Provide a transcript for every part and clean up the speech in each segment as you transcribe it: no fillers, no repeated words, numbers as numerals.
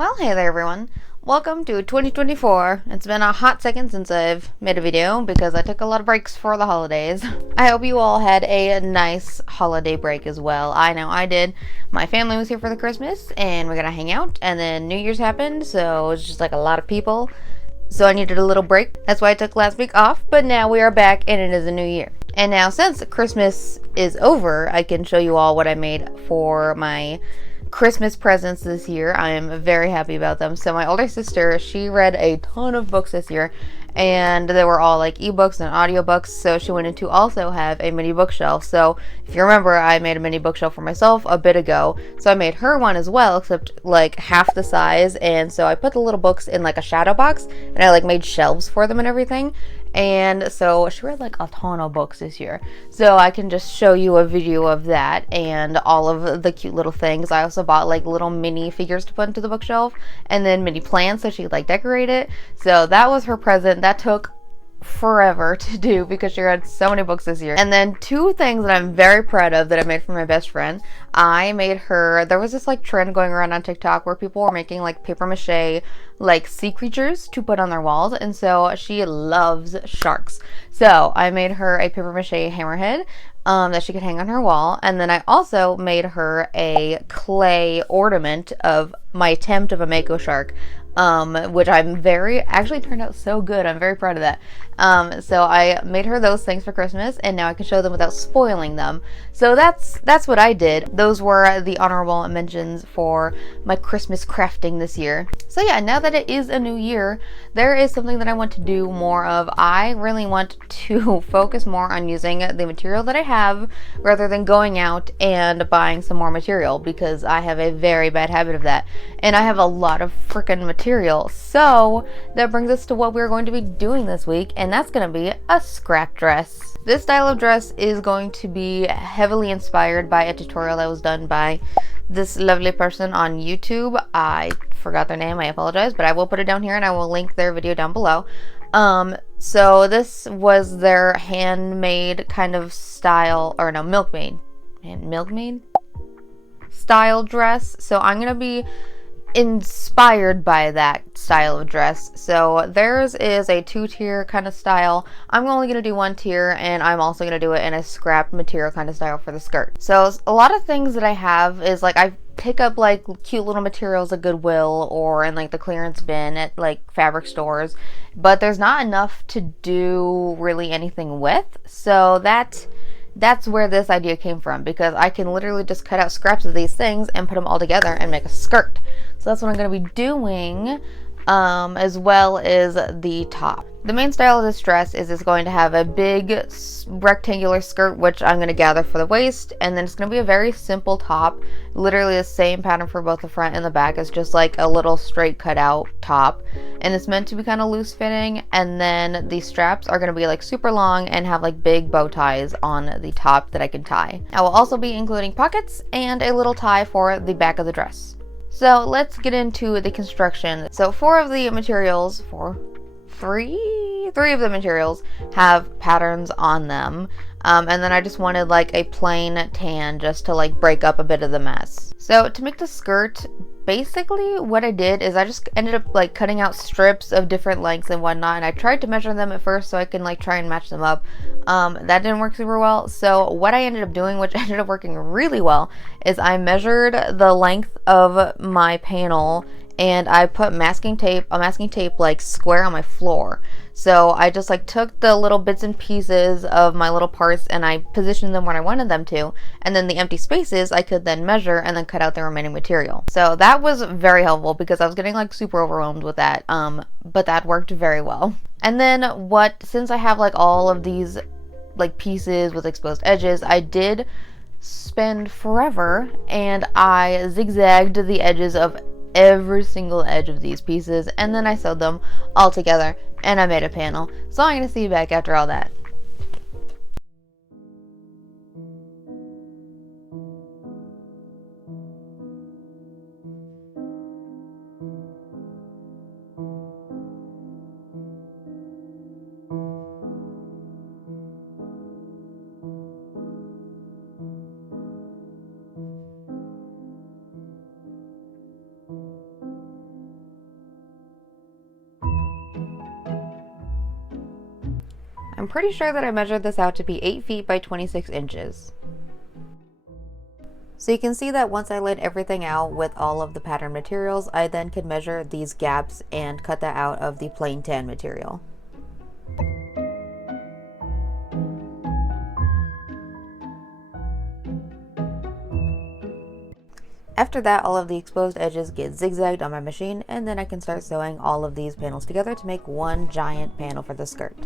Well, hey there everyone. Welcome to 2024. It's been a hot second since I've made a video because I took a lot of breaks for the holidays. I hope you all had a nice holiday break as well. I know I did. My family was here for the Christmas and we're gonna hang out, and then New Year's happened, so it was just like a lot of people. So I needed a little break. That's why I took last week off, but now we are back and it is a new year. And now since Christmas is over, I can show you all what I made for my Christmas presents this year. I am very happy about them. So my older sister, she read a ton of books this year, and they were all like ebooks and audiobooks, so she wanted to also have a mini bookshelf. So if you remember, I made a mini bookshelf for myself a bit ago, so I made her one as well, except like half the size. And so I put the little books in like a shadow box, and I like made shelves for them and everything. And so she read like a ton of books this year. So I can just show you a video of that and all of the cute little things. I also bought like little mini figures to put into the bookshelf, and then mini plants so she could like decorate it. So that was her present. That took forever to do because she read so many books this year. And then two things that I'm very proud of that I made for my best friend. I made her, there was this like trend going around on TikTok where people were making like paper mache like sea creatures to put on their walls, and so she loves sharks. So I made her a paper mache hammerhead that she could hang on her wall, and then I also made her a clay ornament of my attempt of a mako shark, which actually turned out so good. I'm very proud of that. So I made her those things for Christmas, and now I can show them without spoiling them. So that's what I did. Those were the honorable mentions for my Christmas crafting this year. So yeah, now that it is a new year, there is something that I want to do more of. I really want to focus more on using the material that I have rather than going out and buying some more material, because I have a very bad habit of that. And I have a lot of freaking material. So that brings us to what we're going to be doing this week, and that's going to be a scrap dress. This style of dress is going to be heavily inspired by a tutorial that was done by this lovely person on YouTube. I forgot their name, I apologize, but I will put it down here and I will link their video down below. So this was their handmade kind of style, or no, milkmaid style dress. So I'm going to be inspired by that style of dress. So theirs is a 2-tier kind of style. I'm only going to do 1 tier, and I'm also going to do it in a scrap material kind of style for the skirt. So a lot of things that I have is like I pick up like cute little materials at Goodwill or in like the clearance bin at like fabric stores, but there's not enough to do really anything with. So that's where this idea came from, because I can literally just cut out scraps of these things and put them all together and make a skirt. So that's what I'm going to be doing, as well as the top. The main style of this dress is it's going to have a big rectangular skirt, which I'm going to gather for the waist, and then it's going to be a very simple top, literally the same pattern for both the front and the back. It's just like a little straight cut out top, and it's meant to be kind of loose fitting, and then the straps are going to be like super long and have like big bow ties on the top that I can tie. I will also be including pockets and a little tie for the back of the dress. So let's get into the construction. So three of the materials have patterns on them, and then I just wanted like a plain tan just to like break up a bit of the mess. So to make the skirt, basically what I did is I just ended up like cutting out strips of different lengths and whatnot, and I tried to measure them at first so I can like try and match them up. That didn't work super well. So what I ended up doing, which ended up working really well, is I measured the length of my panel and I put a masking tape like square on my floor. So I just like took the little bits and pieces of my little parts and I positioned them where I wanted them to, and then the empty spaces I could then measure and then cut out the remaining material. So that was very helpful because I was getting like super overwhelmed with that, but that worked very well. And then since I have like all of these like pieces with exposed edges, I did spend forever and I zigzagged the edges of every single edge of these pieces, and then I sewed them all together and I made a panel. So I'm going to see you back after all that. I'm pretty sure that I measured this out to be 8 feet by 26 inches. So you can see that once I laid everything out with all of the pattern materials, I then could measure these gaps and cut that out of the plain tan material. After that, all of the exposed edges get zigzagged on my machine, and then I can start sewing all of these panels together to make one giant panel for the skirt.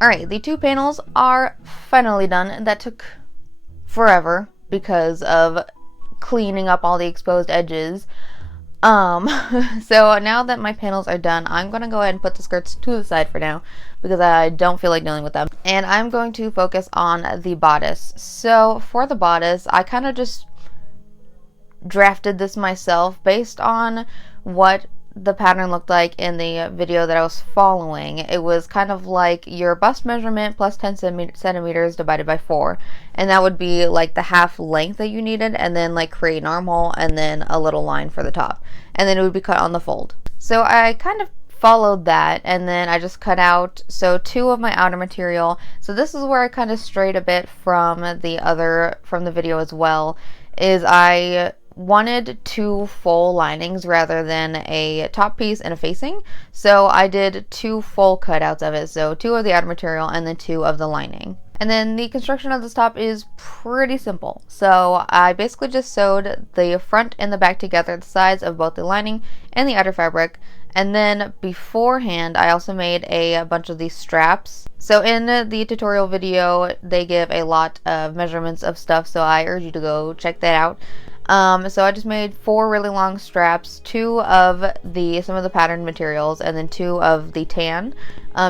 Alright, the two panels are finally done. That took forever because of cleaning up all the exposed edges. So now that my panels are done, I'm going to go ahead and put the skirts to the side for now because I don't feel like dealing with them. And I'm going to focus on the bodice. So for the bodice, I kind of just drafted this myself based on what the pattern looked like in the video that I was following. It was kind of like your bust measurement plus 10 centimeters divided by 4, and that would be like the half length that you needed, and then like create an armhole and then a little line for the top, and then it would be cut on the fold. So I kind of followed that, and then I just cut out 2 of my outer material. So this is where I kind of strayed a bit from the video as well, is I wanted 2 full linings rather than a top piece and a facing. So I did 2 full cutouts of it. So 2 of the outer material and then 2 of the lining. And then the construction of this top is pretty simple. So I basically just sewed the front and the back together, the sides of both the lining and the outer fabric. And then beforehand, I also made a bunch of these straps. So in the tutorial video, they give a lot of measurements of stuff, so I urge you to go check that out. So I just made 4 really long straps, 2 of some of the patterned materials, and then 2 of the tan,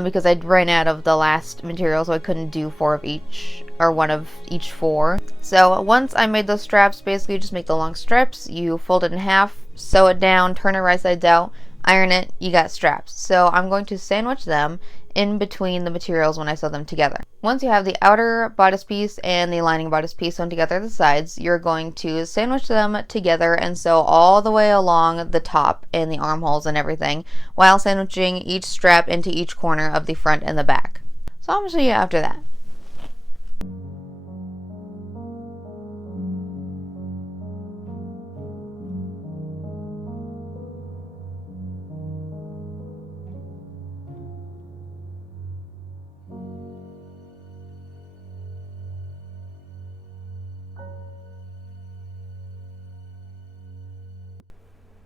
because I ran out of the last material, so I couldn't do 4 of each, or 1 of each 4. So once I made those straps, basically you just make the long strips, you fold it in half, sew it down, turn it right sides out, iron it, you got straps. So I'm going to sandwich them in between the materials when I sew them together. Once you have the outer bodice piece and the lining bodice piece sewn together at the sides, you're going to sandwich them together and sew all the way along the top and the armholes and everything, while sandwiching each strap into each corner of the front and the back. So I'm going to show you after that.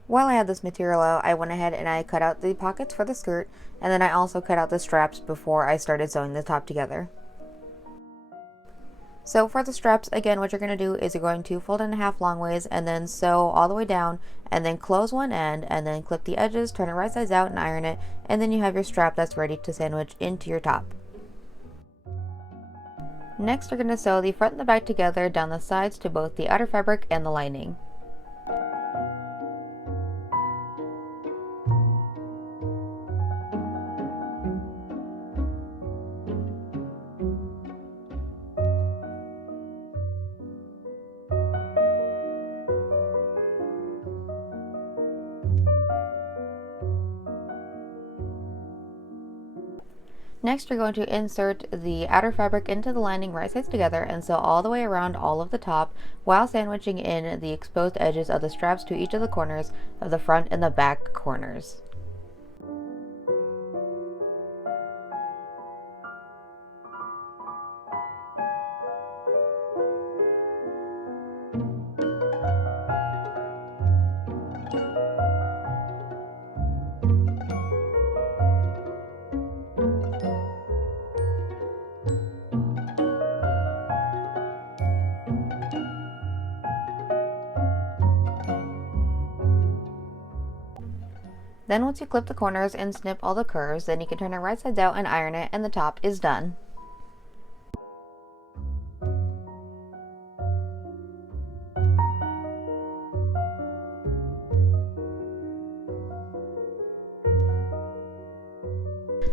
While I had this material out, I went ahead and I cut out the pockets for the skirt, and then I also cut out the straps before I started sewing the top together. So for the straps, again, what you're going to do is you're going to fold in half long ways and then sew all the way down, and then close one end, and then clip the edges, turn it right sides out and iron it, and then you have your strap that's ready to sandwich into your top. Next, you're going to sew the front and the back together down the sides to both the outer fabric and the lining. Next, you're going to insert the outer fabric into the lining right sides together and sew all the way around all of the top while sandwiching in the exposed edges of the straps to each of the corners of the front and the back corners. Then once you clip the corners and snip all the curves, then you can turn it right sides out and iron it, and the top is done.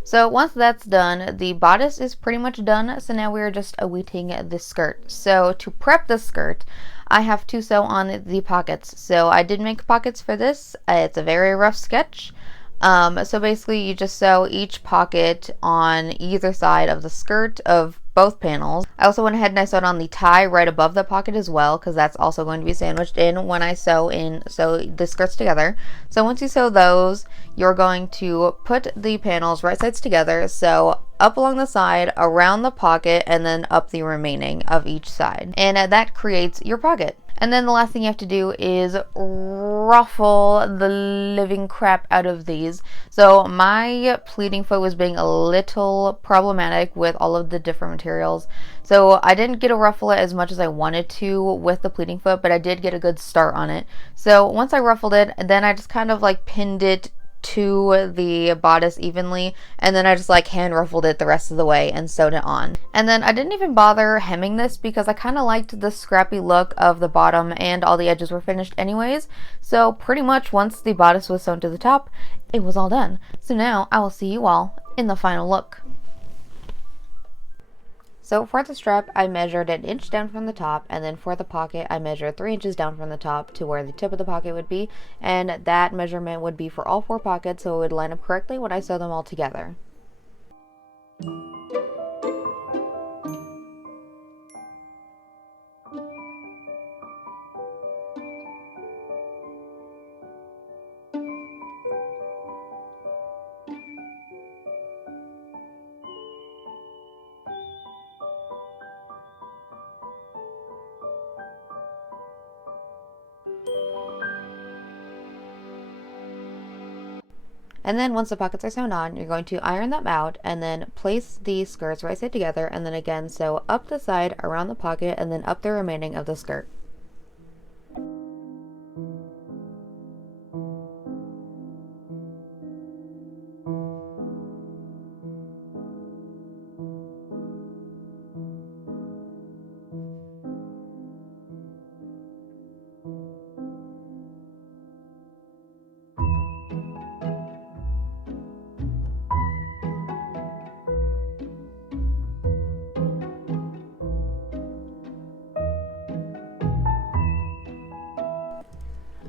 So once that's done, the bodice is pretty much done. So now we're just awaiting the skirt. So to prep the skirt, I have to sew on the pockets. So I did make pockets for this. It's a very rough sketch. So basically you just sew each pocket on either side of the skirt of both panels. I also went ahead and I sewed on the tie right above the pocket as well, because that's also going to be sandwiched in when I sew the skirts together. So once you sew those, you're going to put the panels right sides together, so up along the side, around the pocket, and then up the remaining of each side. And that creates your pocket. And then the last thing you have to do is ruffle the living crap out of these. So my pleating foot was being a little problematic with all of the different materials. So I didn't get to ruffle it as much as I wanted to with the pleating foot, but I did get a good start on it. So once I ruffled it, then I just kind of like pinned it to the bodice evenly, and then I just like hand ruffled it the rest of the way and sewed it on. And then I didn't even bother hemming this because I kind of liked the scrappy look of the bottom, and all the edges were finished anyways. So pretty much once the bodice was sewn to the top, it was all done. So now I will see you all in the final look. So for the strap, I measured an inch down from the top, and then for the pocket, I measured 3 inches down from the top to where the tip of the pocket would be, and that measurement would be for all 4 pockets, so it would line up correctly when I sew them all together. And then once the pockets are sewn on, you're going to iron them out and then place the skirts right side together, and then again sew up the side around the pocket and then up the remaining of the skirt.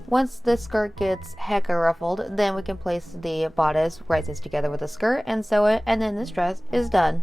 Once the skirt gets hecka ruffled, then we can place the bodice right sides together with the skirt and sew it, and then this dress is done.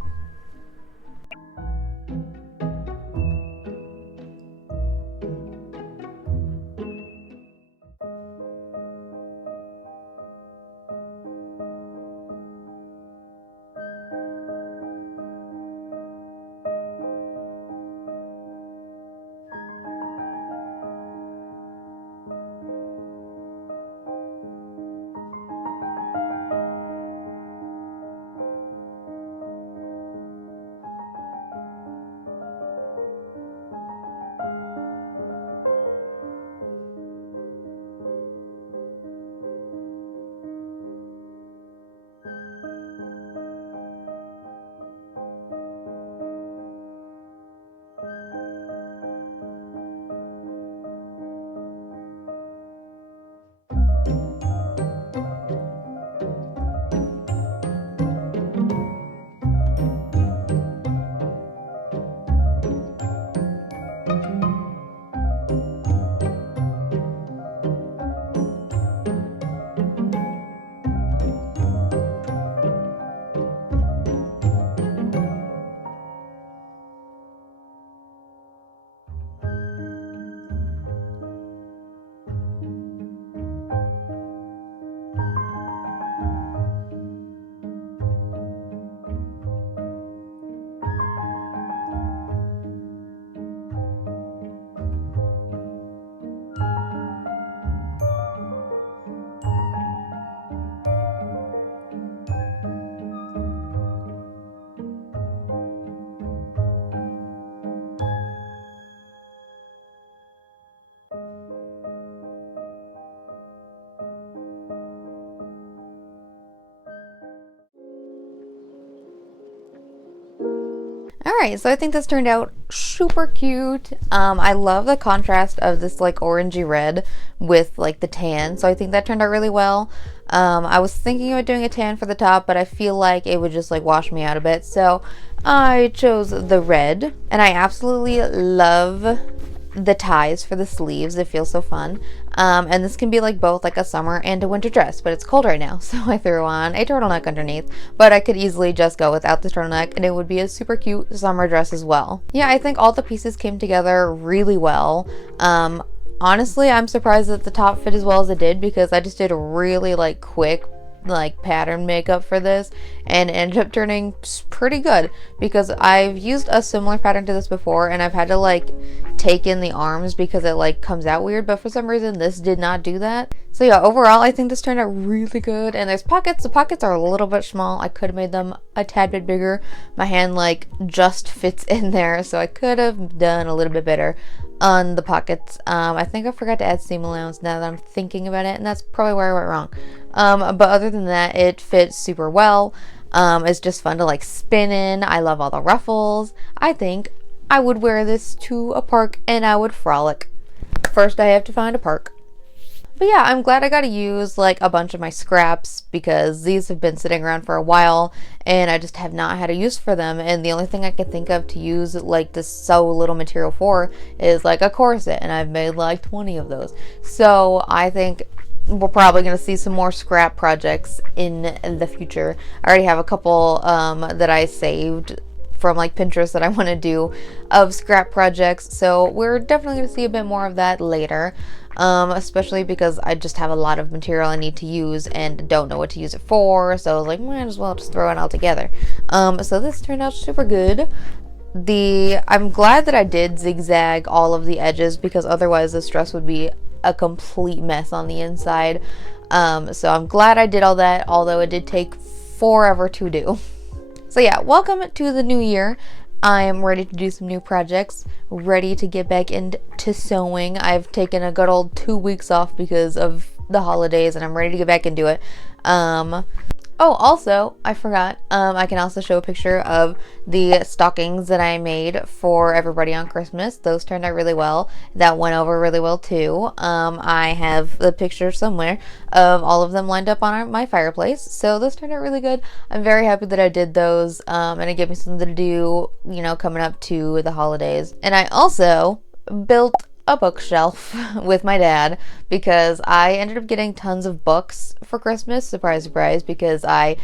Alright, so I think this turned out super cute. I love the contrast of this like orangey red with like the tan, so I think that turned out really well. I was thinking about doing a tan for the top, but I feel like it would just like wash me out a bit, so I chose the red. And I absolutely love the ties for the sleeves. It feels so fun. And this can be like both like a summer and a winter dress, but it's cold right now, so I threw on a turtleneck underneath. But I could easily just go without the turtleneck and it would be a super cute summer dress as well. Yeah, I think all the pieces came together really well. Honestly, I'm surprised that the top fit as well as it did, because I just did a really like quick like pattern makeup for this and it ended up turning pretty good, because I've used a similar pattern to this before and I've had to like take in the arms because it like comes out weird, but for some reason this did not do that. So yeah, overall I think this turned out really good. And there's pockets. The pockets are a little bit small. I could have made them a tad bit bigger. My hand like just fits in there, so I could have done a little bit better on the pockets. I think I forgot to add seam allowance now that I'm thinking about it, and that's probably where I went wrong. But other than that, it fits super well. It's just fun to like spin in. I love all the ruffles. I think I would wear this to a park and I would frolic. First I have to find a park. But yeah, I'm glad I got to use like a bunch of my scraps, because these have been sitting around for a while and I just have not had a use for them. And the only thing I could think of to use like this so little material for is like a corset, and I've made like 20 of those. So I think we're probably going to see some more scrap projects in the future. I already have a couple that I saved from like Pinterest that I want to do of scrap projects, so we're definitely going to see a bit more of that later. Especially because I just have a lot of material I need to use and don't know what to use it for, so I was like, might as well just throw it all together. So this turned out super good. I'm glad that I did zigzag all of the edges, because otherwise this dress would be a complete mess on the inside. So I'm glad I did all that, although it did take forever to do. So yeah, welcome to the new year. I am ready to do some new projects, ready to get back into sewing. I've taken a good old 2 weeks off because of the holidays, and I'm ready to get back into it. Oh, also, I forgot, I can also show a picture of the stockings that I made for everybody on Christmas. Those turned out really well. That went over really well too. I have the picture somewhere of all of them lined up on my fireplace. So those turned out really good. I'm very happy that I did those, and it gave me something to do, you know, coming up to the holidays. And I also built a bookshelf with my dad, because I ended up getting tons of books for Christmas. Surprise, surprise, because I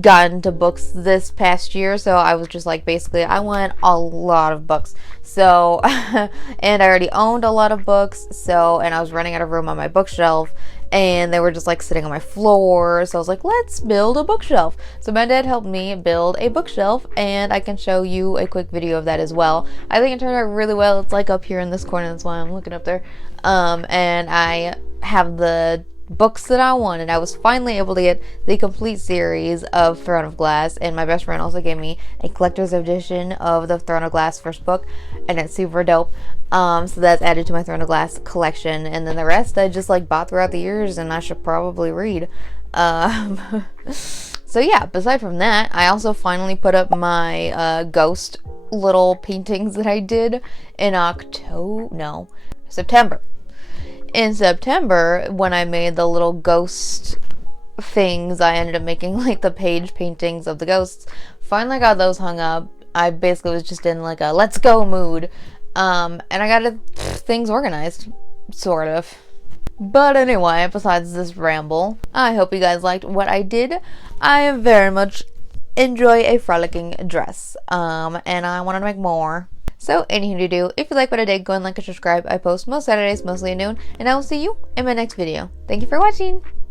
got into books this past year, so I was just like, basically I want a lot of books. So and I already owned a lot of books, so, and I was running out of room on my bookshelf, and they were just like sitting on my floor, so I was like, let's build a bookshelf. So my dad helped me build a bookshelf, and I can show you a quick video of that as well. I think it turned out really well. It's like up here in this corner, that's why I'm looking up there. And I have the books that I wanted. I was finally able to get the complete series of Throne of Glass, and my best friend also gave me a collector's edition of the Throne of Glass first book, and it's super dope. So that's added to my Throne of Glass collection, and then the rest I just like bought throughout the years and I should probably read. So yeah, beside from that, I also finally put up my ghost little paintings that I did in September. In September, when I made the little ghost things, I ended up making like the page paintings of the ghosts. Finally got those hung up. I basically was just in like a let's go mood. And I got things organized, sort of. But anyway, besides this ramble, I hope you guys liked what I did. I very much enjoy a frolicking dress, and I want to make more. So, anything to do, if you like what I did, go and like and subscribe. I post most Saturdays, mostly at noon, and I will see you in my next video. Thank you for watching!